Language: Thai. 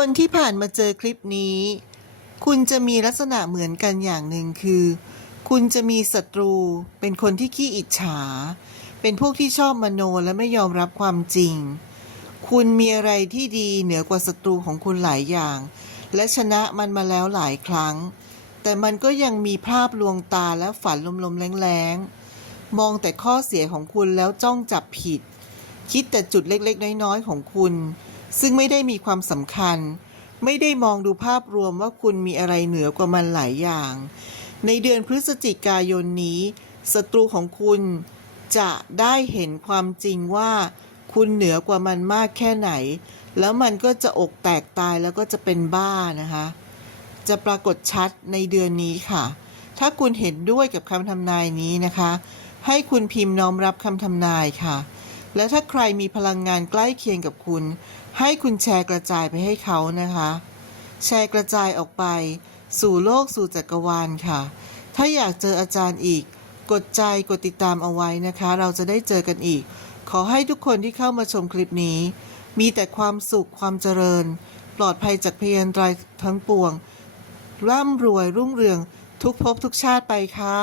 คนที่ผ่านมาเจอคลิปนี้ คุณจะมีลักษณะเหมือนกันอย่างหนึ่งคือ คุณจะมีศัตรู เป็นคนที่ขี้อิจฉา เป็นพวกที่ชอบมโนและไม่ยอมรับความจริง คุณมีอะไรที่ดีเหนือกว่าศัตรูของคุณหลายอย่าง และชนะมันมาแล้วหลายครั้ง แต่มันก็ยังมีภาพลวงตาและฝันลมๆแรงๆ มองแต่ข้อเสียของคุณแล้วจ้องจับผิด คิดแต่จุดเล็กๆ น้อยๆ ของคุณ ซึ่งไม่ได้มีความสำคัญ ไม่ได้มองดูภาพรวมว่าคุณมีอะไรเหนือกว่ามันหลายอย่าง ในเดือนพฤศจิกายนนี้ศัตรูของคุณจะได้เห็นความจริงว่า คุณเหนือกว่ามันมากแค่ไหน แล้วมันก็จะอกแตกตายแล้วก็จะเป็นบ้านะคะ จะปรากฏชัดในเดือนนี้ค่ะ ถ้าคุณเห็นด้วยกับคำทำนายนี้นะคะ ให้คุณพิมพ์น้อมรับคำทำนายค่ะ แล้วถ้าใครมีพลังงานใกล้เคียงกับคุณ ให้คุณแชร์กระจายไปให้เขานะคะ แชร์กระจายออกไป สู่โลกสู่จักรวาลค่ะ ถ้าอยากเจออาจารย์อีก กดใจกดติดตามเอาไว้นะคะ เราจะได้เจอกันอีก ขอให้ทุกคนที่เข้ามาชมคลิปนี้ มีแต่ความสุขความเจริญ ปลอดภัยจากพยันตรายทั้งปวง ร่ำรวยรุ่งเรืองทุกภพทุกชาติไปค่ะ